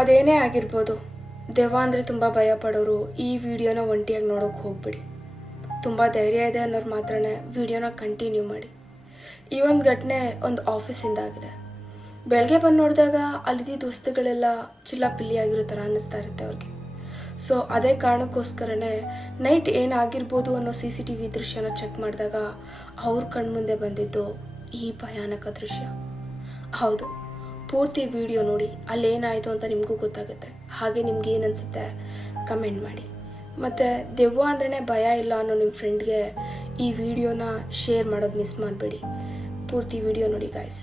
ಅದೇನೇ ಆಗಿರ್ಬೋದು, ದೆವ್ವ ಅಂದರೆ ತುಂಬ ಭಯ ಪಡೋರು ಈ ವಿಡಿಯೋನ ಒಂಟಿಯಾಗಿ ನೋಡೋಕೆ ಹೋಗ್ಬಿಡಿ. ತುಂಬ ಧೈರ್ಯ ಇದೆ ಅನ್ನೋರು ಮಾತ್ರ ವಿಡಿಯೋನ ಕಂಟಿನ್ಯೂ ಮಾಡಿ. ಈ ಒಂದು ಘಟನೆ ಒಂದು ಆಫೀಸಿಂದ ಆಗಿದೆ. ಬೆಳಗ್ಗೆ ಬಂದು ನೋಡಿದಾಗ ಅಲ್ಲಿದ್ದ ವಸ್ತುಗಳೆಲ್ಲ ಚಿಲ್ಲಾಪಿಲ್ಲಿ ಆಗಿರೋ ಥರ ಅನ್ನಿಸ್ತಾ ಇರುತ್ತೆ ಅವ್ರಿಗೆ. ಸೊ ಅದೇ ಕಾರಣಕ್ಕೋಸ್ಕರನೇ ನೈಟ್ ಏನಾಗಿರ್ಬೋದು ಅನ್ನೋ CCTV ದೃಶ್ಯನ ಚೆಕ್ ಮಾಡಿದಾಗ ಅವ್ರ ಕಣ್ಮುಂದೆ ಬಂದಿದ್ದು ಈ ಭಯಾನಕ ದೃಶ್ಯ. ಹೌದು, ಪೂರ್ತಿ ವಿಡಿಯೋ ನೋಡಿ ಅಲ್ಲೇನಾಯಿತು ಅಂತ ನಿಮಗೂ ಗೊತ್ತಾಗುತ್ತೆ. ಹಾಗೆ ನಿಮ್ಗೆ ಏನು ಅನಿಸುತ್ತೆ ಕಮೆಂಟ್ ಮಾಡಿ. ಮತ್ತು ದೆವ್ವ ಅಂದ್ರೇ ಭಯ ಇಲ್ಲ ಅನ್ನೋ ನಿಮ್ಮ ಫ್ರೆಂಡ್ಗೆ ಈ ವಿಡಿಯೋನ ಶೇರ್ ಮಾಡೋದು ಮಿಸ್ ಮಾಡಬೇಡಿ. ಪೂರ್ತಿ ವಿಡಿಯೋ ನೋಡಿ ಗಾಯ್ಸ್.